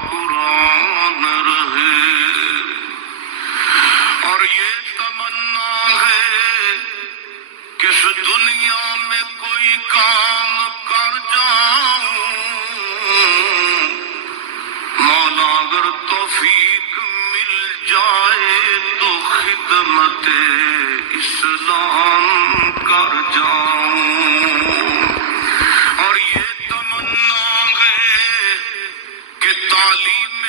قرآن رہے، اور یہ تمنا ہے کہ اس دنیا میں کوئی کام کر جاؤں، مولا اگر توفیق مل جائے تو خدمت اسلام کر جاؤں، اور یہ تمنا ہے کہ تعلیم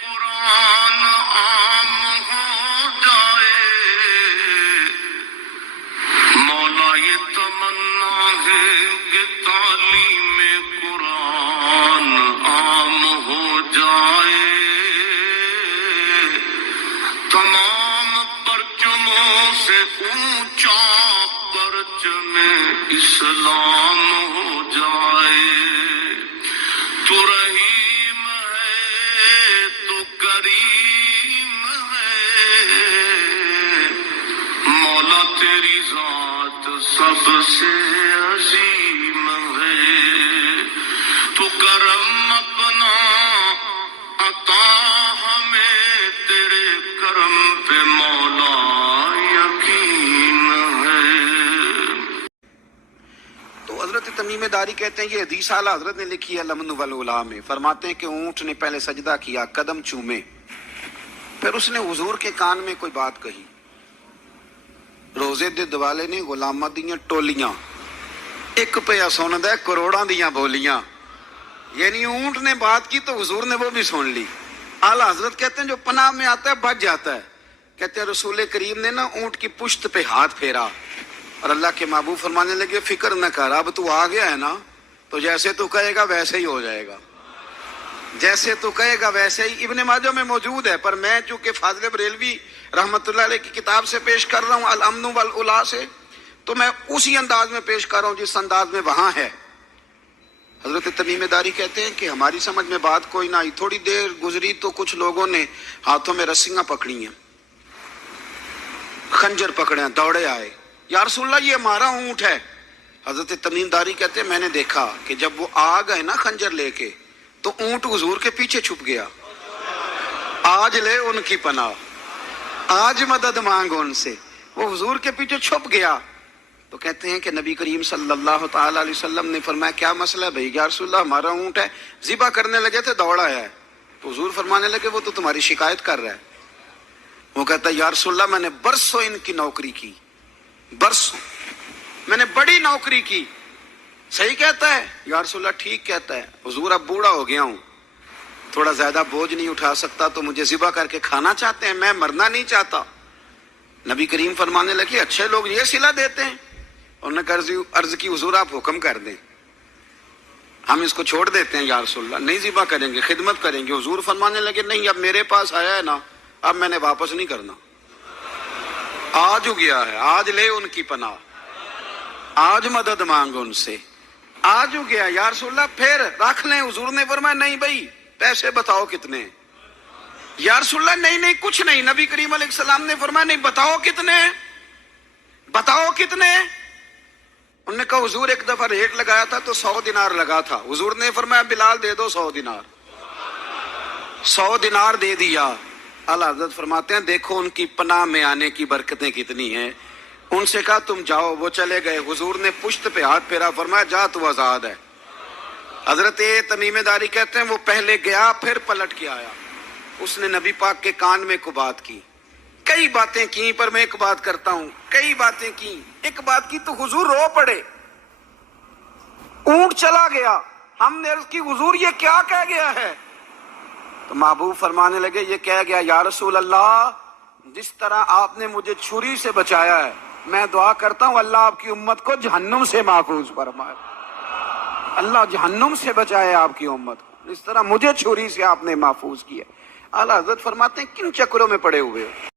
قرآن عام ہو جائے، مولا یہ تمنا ہے کہ تعلیم قرآن عام ہو جائے، تمام پرچموں سے اونچا پرچم اسلام ہو جائے۔ تو رحیم ہے تو کریم ہے، مولا تیری ذات سب سے عظیم ہے، تو کرم اپنا عطا ہمیں، تیرے کرم پہ مولا یقین ہے۔ تو حضرت تمیم داری کہتے ہیں یہ حدیث اعلیٰ حضرت نے لکھی ہے لمن والعلا میں، فرماتے ہیں کہ اونٹ نے پہلے سجدہ کیا، قدم چومے، پھر اس نے حضور کے کان میں کوئی بات کہی، روزے دے دوالے نے غلاماں دیاں ٹولیاں، ایک پیا سن دے کروڑاں دیاں بولیاں، یعنی اونٹ نے بات کی تو حضور نے وہ بھی سن لی۔ اعلیٰ حضرت کہتے ہیں جو پناہ میں آتا ہے بچ جاتا ہے، کہتے ہیں رسول کریم نے نا اونٹ کی پشت پہ ہاتھ پھیرا اور اللہ کے محبوب فرمانے لگے فکر نہ کر، اب تو آ گیا ہے نا تو جیسے تو کہے گا ویسے ہی ہو جائے گا، جیسے تو کہے گا ویسے ہی۔ ابن ماجہ میں موجود ہے، پر میں چونکہ فاضل بریلوی رحمت اللہ علیہ کی کتاب سے پیش کر رہا ہوں الامن والعلا سے، تو میں اسی انداز میں پیش کر رہا ہوں جس انداز میں وہاں ہے۔ حضرت تمیم داری کہتے ہیں کہ ہماری سمجھ میں بات کوئی نہ آئی، تھوڑی دیر گزری تو کچھ لوگوں نے ہاتھوں میں رسیاں پکڑی ہیں، خنجر پکڑے ہیں، دوڑے آئے، یا رسول اللہ یہ ہمارا اونٹ ہے۔ حضرت تمیم داری کہتے ہیں میں نے دیکھا کہ جب وہ آ گئے نا خنجر لے کے تو اونٹ حضور کے پیچھے چھپ گیا، آج لے ان کی پناہ، آج مدد مانگ ان سے، وہ حضور کے پیچھے چھپ گیا۔ تو کہتے ہیں کہ نبی کریم صلی اللہ تعالی علیہ وسلم نے فرمایا کیا مسئلہ ہے بھائی؟ یا رسول اللہ ہمارا اونٹ ہے، ذبح کرنے لگے تھے دوڑا ہے۔ تو حضور فرمانے لگے وہ تو تمہاری شکایت کر رہا ہے۔ وہ کہتا ہے یا رسول اللہ میں نے برسوں ان کی نوکری کی، برسوں میں نے بڑی نوکری کی۔ صحیح کہتا ہے یا رسول اللہ؟ ٹھیک کہتا ہے حضور، اب بوڑھا ہو گیا ہوں، تھوڑا زیادہ بوجھ نہیں اٹھا سکتا، تو مجھے ذبح کر کے کھانا چاہتے ہیں، میں مرنا نہیں چاہتا۔ نبی کریم فرمانے لگے اچھے لوگ یہ صلہ دیتے ہیں؟ انہوں نے عرض کی حضور آپ حکم کر دیں، ہم اس کو چھوڑ دیتے ہیں یا رسول اللہ، نہیں ذبح کریں گے، خدمت کریں گے۔ حضور فرمانے لگے نہیں، اب میرے پاس آیا ہے نا، اب میں نے واپس نہیں کرنا، آج ہو گیا ہے، آج لے ان کی پناہ، آج مدد مانگ ان سے، آج ہو گیا یا رسول اللہ پھر رکھ لیں۔ حضور نے فرمایا نہیں بھائی پیسے بتاؤ کتنے؟ یا رسول اللہ نہیں نہیں کچھ نہیں۔ نبی کریم علیہ السلام نے فرمایا نہیں بتاؤ کتنے، بتاؤ کتنے؟ انہوں نے کہا حضور ایک دفعہ ریٹ لگایا تھا تو 100 دینار لگا تھا، حضور نے فرمایا بلال دے دو 100 دینار، 100 دینار دے دیا۔ اعلیٰ حضرت فرماتے ہیں دیکھو ان کی پناہ میں آنے کی برکتیں کتنی ہیں۔ ان سے کہا تم جاؤ، وہ چلے گئے، حضور نے پشت پہ ہاتھ پھیرا، فرمایا جا تو آزاد ہے۔ حضرت تمیم داری کہتے ہیں وہ پہلے گیا پھر پلٹ کے آیا، اس نے نبی پاک کے کان میں کو بات کی، کئی باتیں کی، پر میں ایک بات کرتا ہوں، کئی باتیں کی، ایک بات کی تو حضور رو پڑے، اونٹ چلا گیا، ہم نے عرض کی حضور یہ کیا کہہ گیا ہے؟ تو محبوب فرمانے لگے یہ کہہ گیا یا رسول اللہ جس طرح آپ نے مجھے چھری سے بچایا ہے، میں دعا کرتا ہوں اللہ آپ کی امت کو جہنم سے محفوظ فرمائے، اللہ جہنم سے بچائے آپ کی امت کو، اس طرح مجھے چھری سے آپ نے محفوظ کیا۔ اعلیٰ حضرت فرماتے ہیں کن چکروں میں پڑے ہوئے ہو؟